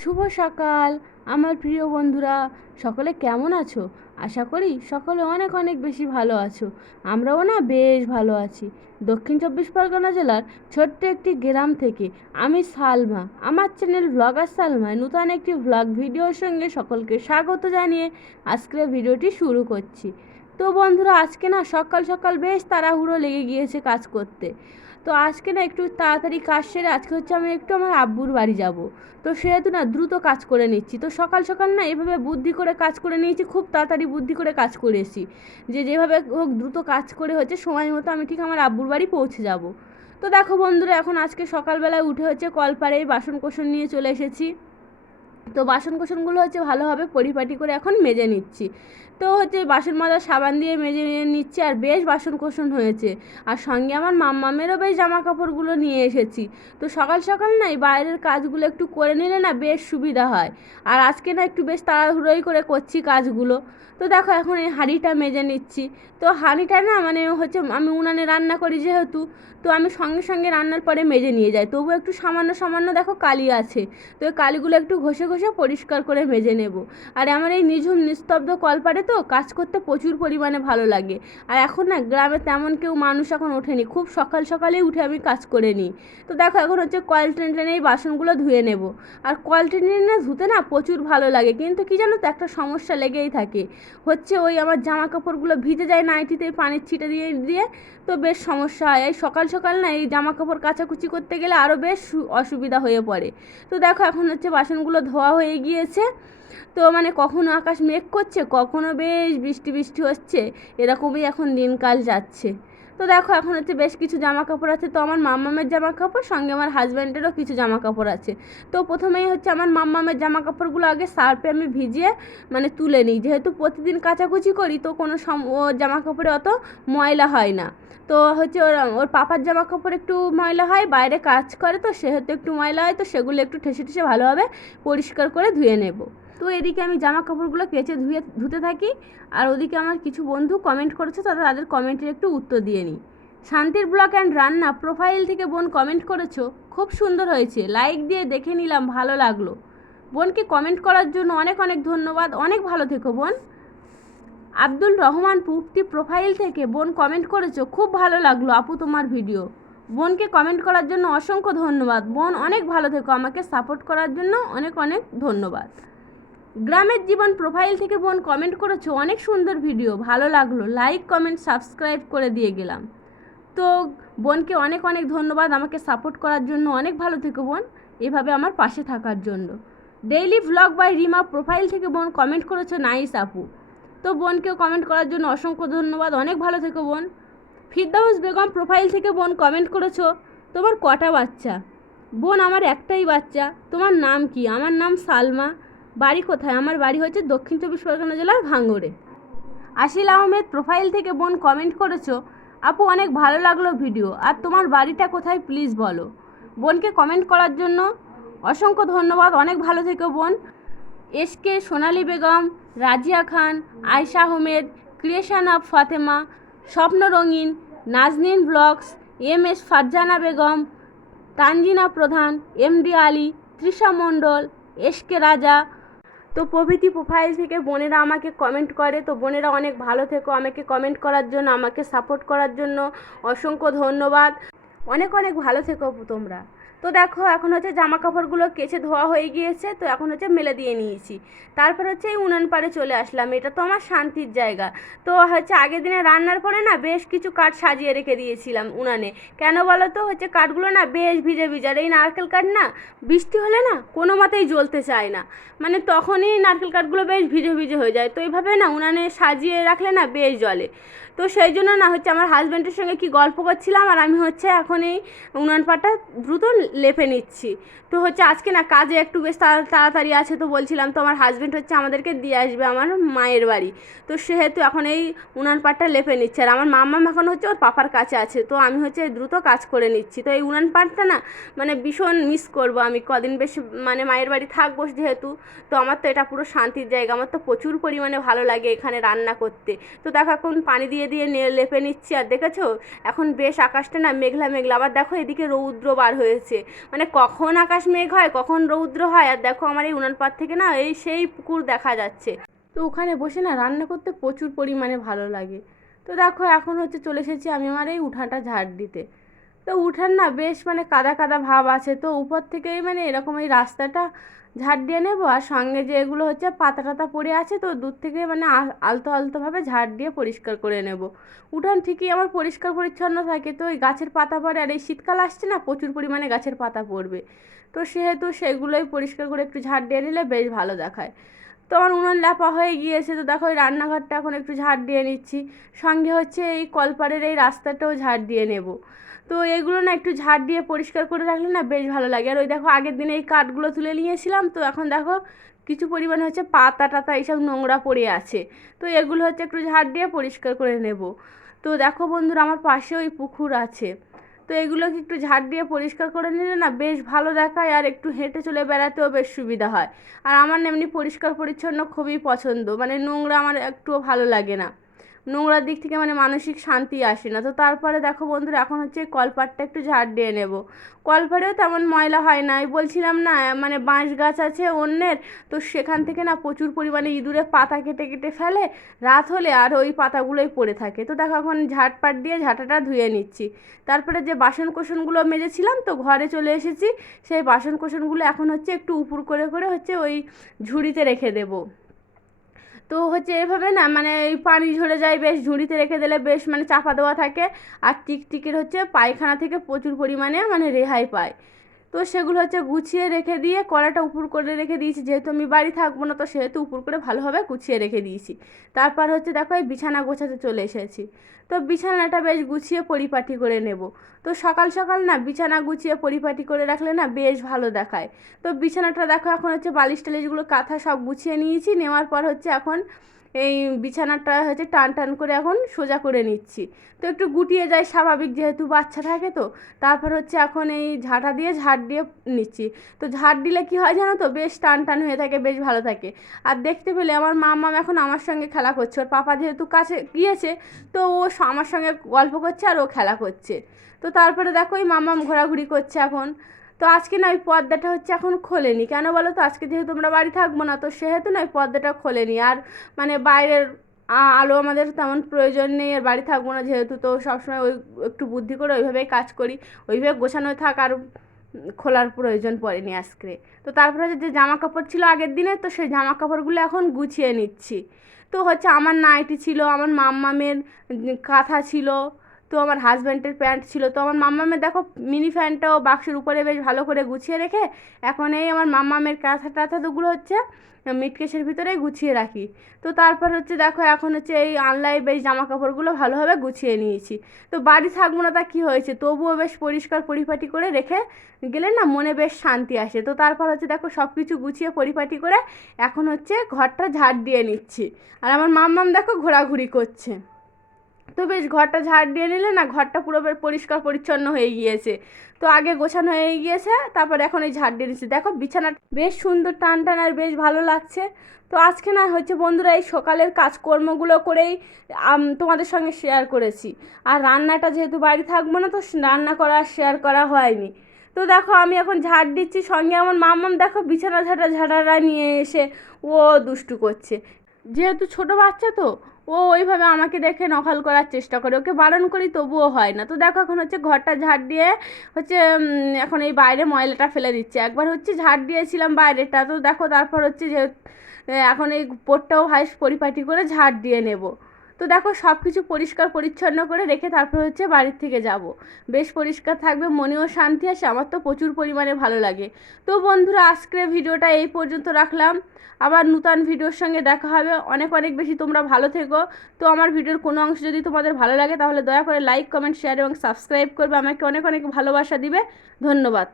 শুভ সকাল আমার প্রিয় বন্ধুরা, সকলে কেমন আছো? আশা করি সকলে অনেক অনেক বেশি ভালো আছো। আমরাও না বেশ ভালো আছি। দক্ষিণ চব্বিশ পরগনা জেলার ছোট্ট একটি গ্রাম থেকে আমি সালমা, আমার চ্যানেল ব্লগার সালমায় নতুন একটি ব্লগ ভিডিওর সঙ্গে সকলকে স্বাগত জানিয়ে আজকের ভিডিওটি শুরু করছি। তো বন্ধুরা, আজকে না সকাল সকাল বেশ তাড়াহুড়ো লেগে গিয়েছে কাজ করতে। তো আজকে না একটু তাড়াতাড়ি কাজ সেরে আজকে হচ্ছে আমি একটু আমার আব্বুর বাড়ি যাব। তো সেহেতু না দ্রুত কাজ করে নিচ্ছি। তো সকাল সকাল না এভাবে বুদ্ধি করে কাজ করে নিয়েছি, খুব তাড়াতাড়ি বুদ্ধি করে কাজ করেছি যে যেভাবে হোক দ্রুত কাজ করে হচ্ছে সময় মতো আমি ঠিক আমার আব্বুর বাড়ি পৌঁছে যাব। তো দেখো বন্ধুরা, এখন আজকে সকালবেলায় উঠে হচ্ছে কলপাড়ে বাসন কোসন নিয়ে চলে এসেছি। তো বাসন কোসনগুলো হচ্ছে ভালোভাবে পরিপাটি করে এখন মেজে নিচ্ছি। তো হচ্ছে বাসন মাজার সাবান দিয়ে মেজে নিচ্ছি, আর বেশ বাসন কোসন হয়েছে। আর সঙ্গে আমার মাম্মামেরও বেশ জামা কাপড়গুলো নিয়ে এসেছি। তো সকাল সকাল না এই বাইরের কাজগুলো একটু করে নিলে না বেশ সুবিধা হয়। আর আজকে না একটু বেশ তাড়াহুড়োই করে করছি কাজগুলো। তো দেখো এখন এই হাঁড়িটা মেজে নিচ্ছি। তো হাঁড়িটা না মানে হচ্ছে আমি উনানে রান্না করি যেহেতু, তো আমি সঙ্গে সঙ্গে রান্নার পরে মেজে নিয়ে যাই। তবু একটু সামান্য সামান্য দেখো কালি আছে, তো এই কালিগুলো একটু ঘষে ঘষে পরিষ্কার করে মেজে নেব। আর আমার এই নিঝুম নিস্তব্ধ কলপারে তো কাজ করতে প্রচুর পরিমাণে ভালো লাগে। আর এখন না গ্রামে তেমন কেউ মানুষ এখন ওঠেনি, খুব সকাল সকালেই উঠে আমি কাজ করে নিই। তো দেখো এখন হচ্ছে কল টেনে টেনে এই বাসনগুলো ধুয়ে নেব। আর কল টেনে টেনে ধুতে না প্রচুর ভালো লাগে, কিন্তু কি জানো তো একটা সমস্যা লেগেই থাকে, হচ্ছে ওই আমার জামা কাপড়গুলো ভিজে যায় নাইটিতে পানির ছিটে দিয়ে দিয়ে। তো বেশ সমস্যা হয়, এই সকাল সকাল না এই জামা কাপড় কাচাকুচি করতে গেলে আরও বেশ অসুবিধা হয়ে পড়ে। তো দেখো এখন হচ্ছে বাসনগুলো ধোয়া হয়ে গিয়েছে। তো মানে কখনো আকাশ মেঘ করছে, কখনো বেশ বৃষ্টি বৃষ্টি হচ্ছে, এরকমই এখন দিনকাল যাচ্ছে। তো দেখো এখন হচ্ছে বেশ কিছু জামা কাপড় আছে, তো আমার মাম্মামের জামা কাপড় সঙ্গে আমার হাজব্যান্ডেরও কিছু জামা কাপড় আছে। তো প্রথমেই হচ্ছে আমার মাম্মামের জামা কাপড়গুলো আগে সার্ফে আমি ভিজিয়ে মানে তুলে নিই, যেহেতু প্রতিদিন কাচাকুচি করি তো কোনো ওর জামা কাপড়ে অত ময়লা হয় না। তো হচ্ছে ওর পাপার জামা কাপড় একটু ময়লা হয়, বাইরে কাজ করে তো সেহেতু একটু ময়লা হয়, তো সেগুলো একটু ঠেসে ঠেসে ভালোভাবে পরিষ্কার করে ধুয়ে নেব। তো এদিকে আমি জামা কাপড়গুলো কেচে ধুতে থাকি। আর ওদিকে আমার কিছু বন্ধু কমেন্ট করেছে, তাদের কমেন্টের একটু উত্তর দিয়ে নিই। শান্তির ব্লগ অ্যান্ড রান্না প্রোফাইল থেকে বোন কমেন্ট করেছো, খুব সুন্দর হয়েছে, লাইক দিয়ে দেখে নিলাম, ভালো লাগলো। বোনকে কমেন্ট করার জন্য অনেক অনেক ধন্যবাদ, অনেক ভালো থেকো বোন। আব্দুল রহমান পুফতি প্রোফাইল থেকে বোন কমেন্ট করেছো, খুব ভালো লাগলো আপু তোমার ভিডিও। বোনকে কমেন্ট করার জন্য অসংখ্য ধন্যবাদ বোন, অনেক ভালো থেকো, আমাকে সাপোর্ট করার জন্য অনেক অনেক ধন্যবাদ। গ্রামের জীবন প্রোফাইল থেকে বোন কমেন্ট করেছো, অনেক সুন্দর ভিডিও, ভালো লাগলো, লাইক কমেন্ট সাবস্ক্রাইব করে দিয়ে গেলাম। তো বোনকে অনেক অনেক ধন্যবাদ আমাকে সাপোর্ট করার জন্য, অনেক ভালো থেকো বোন, এভাবে আমার পাশে থাকার জন্য। Daily vlog by Rima profile থেকে বোন কমেন্ট করেছো, নাইস আপু। তো বোনকেও কমেন্ট করার জন্য অসংখ্য ধন্যবাদ, অনেক ভালো থেকো বোন। ফিরদাউস বেগম প্রোফাইল থেকে বোন কমেন্ট করেছো, তোমার কটা বাচ্চা? বোন আমার একটাই বাচ্চা। তোমার নাম কি? আমার নাম সালমা। বাড়ি কোথায়? আমার বাড়ি হচ্ছে দক্ষিণ চব্বিশ পরগনা জেলার ভাঙড়ে। আশিল আহমেদ প্রোফাইল থেকে বোন কমেন্ট করেছো, আপু অনেক ভালো লাগলো ভিডিও, আর তোমার বাড়িটা কোথায় প্লিজ বলো। বোনকে কমেন্ট করার জন্য অসংখ্য ধন্যবাদ, অনেক ভালো থেকো বোন। SK Sonali Begum, Razia Khan, Ayesha Ahmed, creation of Fatema, Swapno Rongin, Naznin blogs, M S Farzana Begum, Tanzina Pradhan, MD Ali, Trisha Mondal, SK Raja. তো প্রভৃতি প্রোফাইল থেকে বোনেরা আমাকে কমেন্ট করে। তো বোনেরা অনেক ভালো থেকো, আমাকে কমেন্ট করার জন্য, আমাকে সাপোর্ট করার জন্য অসংখ্য ধন্যবাদ, অনেক অনেক ভালো থেকো তোমরা। তো দেখো এখন হচ্ছে জামা কাপড়গুলো কেচে ধোয়া হয়ে গিয়েছে, তো এখন হচ্ছে মেলে দিয়ে নিয়েছি। তারপর হচ্ছে এই উনান পাড়ে চলে আসলাম, এটা তো আমার শান্তির জায়গা। তো হচ্ছে আগের দিনে রান্নার পরে না বেশ কিছু কাঠ সাজিয়ে রেখে দিয়েছিলাম উনানে। কেন বলো তো, হচ্ছে কাঠগুলো না বেশ ভিজে ভিজে, আর এই নারকেল কাঠ না বৃষ্টি হলে না কোনো মতেই জ্বলতে চায় না, মানে তখনই নারকেল কাঠগুলো বেশ ভিজে ভিজে হয়ে যায়। তো এইভাবে না উনানে সাজিয়ে রাখলে না বেশ জ্বলে। তো সেই জন্য না হচ্ছে আমার হাজব্যান্ডের সঙ্গে কি গল্প করছিলাম, আর আমি হচ্ছে এখন এই উনান পাটটা দ্রুত লেপে নিচ্ছি। তো হচ্ছে আজকে না কাজে একটু বেশ তাড়াতাড়ি আছে, তো বলছিলাম তো আমার হাজব্যান্ড হচ্ছে আমাদেরকে দিয়ে আসবে আমার মায়ের বাড়ি। তো সেহেতু এখন এই উনান পাটটা লেপে নিচ্ছে, আর আমার মাম্মা এখন হচ্ছে ওর পাপার কাছে আছে, তো আমি হচ্ছে দ্রুত কাজ করে নিচ্ছি। তো এই উনান পাটটা না মানে ভীষণ মিস করব আমি, কদিন বেশি মানে মায়ের বাড়ি থাকবো যেহেতু। তো আমার তো এটা পুরো শান্তির জায়গা, আমার তো প্রচুর পরিমাণে ভালো লাগে এখানে রান্না করতে। তো দেখো এখন পানি দিয়ে দিয়ে লেপে নিচ্ছি। আর দেখেছো এখন বেশ আকাশটা না মেঘলা মেঘলা, আবার দেখো এদিকে রৌদ্র বার হয়েছে। লাগছে, মানে কখন আকাশ মেঘ হয় কখন রৌদ্র হয়। আর দেখো আমার এই উনান পাড় থেকে না এই সেই পুকুর দেখা যাচ্ছে। তো ওখানে বসে না রান্না করতে প্রচুর পরিমাণে ভালো লাগে। তো দেখো এখন হচ্ছে চলে এসেছি আমি আমার এই উঠানটা ঝাড় দিতে। তো উঠান না বেশ মানে কাদা কাদা ভাব আছে, তো উপর থেকেই মানে এরকম এই রাস্তাটা ঝাড় দিয়ে নেবো। আর সঙ্গে যে এগুলো হচ্ছে পাতা টাতা পড়ে আছে, তো দূর থেকে মানে আলতো আলতোভাবে ঝাড় দিয়ে পরিষ্কার করে নেব। উঠান ঠিকই আমার পরিষ্কার পরিচ্ছন্ন থাকে, তো ওই গাছের পাতা পড়ে, আর এই শীতকাল আসছে না প্রচুর পরিমাণে গাছের পাতা পড়বে, তো সেহেতু সেগুলোই পরিষ্কার করে একটু ঝাড় দিয়ে নিলে বেশ ভালো দেখায়। তো আমার উনুন ল্যাপা হয়ে গিয়েছে, তো দেখো এই রান্নাঘরটা এখন একটু ঝাড় দিয়ে নিচ্ছি। সঙ্গে হচ্ছে এই কলপাড়ের এই রাস্তাটাও ঝাড় দিয়ে নেব। তো এগুলো না একটু ঝাড় দিয়ে পরিষ্কার করে রাখলে না বেশ ভালো লাগে। আর ওই দেখো আগের দিনে এই কাঠগুলো তুলে নিয়েছিলাম, তো এখন দেখো কিছু পরিমাণে হচ্ছে পাতা টাতা এইসব নোংরা পড়ে আছে, তো এগুলো হচ্ছে একটু ঝাড় দিয়ে পরিষ্কার করে নেব। তো দেখো বন্ধুরা আমার পাশে ওই পুকুর আছে, তো এগুলোকে একটু ঝাড় দিয়ে পরিষ্কার করে নিলে না বেশ ভালো দেখায়, আর একটু হেঁটে চলে বেড়াতেও বেশ সুবিধা হয়। আর আমার না এমনি পরিষ্কার পরিচ্ছন্ন খুবই পছন্দ, মানে নোংরা আমার একটুও ভালো লাগে না, নোংরার দিক থেকে মানে মানসিক শান্তি আসে না। তো তারপরে দেখো বন্ধুরা এখন হচ্ছে কলপাড়টা একটু ঝাড় দিয়ে নেব। কলপাড়েও তেমন ময়লা হয় না, এই বলছিলাম না মানে বাঁশ গাছ আছে অন্যের, তো সেখান থেকে না প্রচুর পরিমাণে ইঁদুরে পাতা কেটে কেটে ফেলে রাত হলে, আর ওই পাতাগুলোই পড়ে থাকে। তো দেখো এখন ঝাড়পাট দিয়ে ঝাঁটাটা ধুয়ে নিচ্ছি। তারপরে যে বাসন কোসনগুলো মেজেছিলাম তো ঘরে চলে এসেছি, সেই বাসন কোসনগুলো এখন হচ্ছে একটু উপুর করে করে হচ্ছে ওই ঝুড়িতে রেখে দেবো। তো হচ্ছে এভাবে না মানে এই পানি ঝরে যায়, বেশ ঝুড়িতে রেখে দিলে বেশ মানে চাপা দেওয়া থাকে। আর টিকটিকির হচ্ছে পায়খানা থেকে প্রচুর পরিমাণে মানে রেহাই পায়। তো সেগুলো হচ্ছে গুছিয়ে রেখে দিয়ে কড়াটা উপর করে রেখে দিয়েছি, যেহেতু আমি বাড়ি থাকবো না তো সেহেতু উপর করে ভালোভাবে গুছিয়ে রেখে দিয়েছি। তারপর হচ্ছে দেখো এই বিছানা গোছাতে চলে এসেছি। তো বিছানাটা বেশ গুছিয়ে পরিপাটি করে নেব। তো সকাল সকাল না বিছানা গুছিয়ে পরিপাটি করে রাখলে না বেশ ভালো দেখায়। তো বিছানাটা দেখো এখন হচ্ছে বালিশ টালিশগুলো কাঁথা সব গুছিয়ে নিয়েছি, নেওয়ার পর হচ্ছে এখন এই বিছানাটা হচ্ছে টান টান করে এখন সোজা করে নিচ্ছি। তো একটু গুটিয়ে যায় স্বাভাবিক, যেহেতু বাচ্চা থাকে। তো তারপর হচ্ছে এখন এই ঝাঁটা দিয়ে ঝাড় দিয়ে নিচ্ছি। তো ঝাড় দিলে কি হয় জানো তো, বেশ টান টান হয়ে থাকে, বেশ ভালো থাকে। আর দেখতে পেলে আমার মাম্মাম এখন আমার সঙ্গে খেলা করছে, ওর পাপা যেহেতু কাছে গিয়েছে, তো ও আমার সঙ্গে গল্প করছে আর ও খেলা করছে। তো তারপরে দেখো ওই মাম্মাম ঘোরাঘুরি করছে এখন। তো আজকে না ওই পর্দাটা হচ্ছে এখন খোলেনি, কেন বলো তো, আজকে যেহেতু আমরা বাড়ি থাকবো না তো সেহেতু না ওই পর্দাটা খোলেনি। আর মানে বাইরের আলো আমাদের তেমন প্রয়োজন নেই, আর বাড়ি থাকবো না যেহেতু, তো সবসময় ওই একটু বুদ্ধি করে ওইভাবেই কাজ করি, ওইভাবে গোছানো থাক, আর খোলার প্রয়োজন পড়েনি আজকে। তো তারপরে যে জামা কাপড় ছিল আগের দিনে, তো সেই জামা কাপড়গুলো এখন গুছিয়ে নিচ্ছি। তো হচ্ছে আমার নাইটি ছিল, আমার মাম্মামের কাঁথা ছিল, তো আমার হাজব্যান্ডের প্যান্ট ছিল, তো আমার মাম্মামের দেখো মিনি প্যান্টটাও বাক্সের উপরে বেশ ভালো করে গুছিয়ে রেখে এখন এই আমার মাম্মামের কাঁথা টাথা দুগুলো হচ্ছে মিটকেসের ভিতরেই গুছিয়ে রাখি। তো তারপর হচ্ছে দেখো এখন হচ্ছে এই আনলাই বেশ জামা কাপড়গুলো ভালোভাবে গুছিয়ে নিয়েছি। তো বাড়ি থাকবো না তা কী হয়েছে, তবুও বেশ পরিষ্কার পরিপাটি করে রেখে গেলে না মনে বেশ শান্তি আসে। তো তারপর হচ্ছে দেখো সব কিছু গুছিয়ে পরিপাটি করে এখন হচ্ছে ঘরটা ঝাড় দিয়ে নিচ্ছি। আর আমার মাম্মাম দেখো ঘোরাঘুরি করছে। তো বেশ ঘরটা ঝাড় দিয়ে নিলে না ঘরটা পুরো বেশ পরিষ্কার পরিচ্ছন্ন হয়ে গিয়েছে। তো আগে গোছানো হয়ে গিয়েছে, তারপর এখন এই ঝাড় দিয়ে নিচ্ছি। দেখো বিছানা বেশ সুন্দর টান টান আর বেশ ভালো লাগছে। তো আজকে না হচ্ছে বন্ধুরা এই সকালের কাজকর্মগুলো করেই তোমাদের সঙ্গে শেয়ার করেছি। আর রান্নাটা যেহেতু বাড়ি থাকবো না তো রান্না করা শেয়ার করা হয়নি। তো দেখো আমি এখন ঝাড় দিচ্ছি, সঙ্গে আমার মাম্মাম দেখো বিছানা ঝাড়ারা নিয়ে এসে ও দুষ্টু করছে। যেহেতু ছোট বাচ্চা তো ও ওইভাবে আমাকে দেখে নকল করার চেষ্টা করে, ওকে বারণ করি তবুও হয় না। তো দেখো এখন হচ্ছে ঘরটা ঝাড় দিয়ে হচ্ছে এখন এই বাইরে ময়লাটা ফেলে দিচ্ছে। একবার হচ্ছে ঝাড় দিয়েছিলাম বাইরেটা, তো দেখো তারপর হচ্ছে যে এখন এই পোটটাও হাইস পরিপাটি করে ঝাড় দিয়ে নেব। তো দেখো সব কিছু পরিষ্কার পরিচ্ছন্ন করে রেখে তারপর হচ্ছে বাড়ির থেকে যাব। বেশ পরিষ্কার থাকবে, মনেও শান্তি আসে, আমার তো প্রচুর পরিমাণে ভালো লাগে। তো বন্ধুরা আজকের ভিডিওটা এই পর্যন্ত রাখলাম, আবার নূতন ভিডিওর সঙ্গে দেখা হবে। অনেক অনেক বেশি তোমরা ভালো থেকো। তো আমার ভিডিওর কোনো অংশ যদি তোমাদের ভালো লাগে তাহলে দয়া করে লাইক কমেন্ট শেয়ার এবং সাবস্ক্রাইব করবে, আমাকে অনেক অনেক ভালোবাসা দিবে। ধন্যবাদ।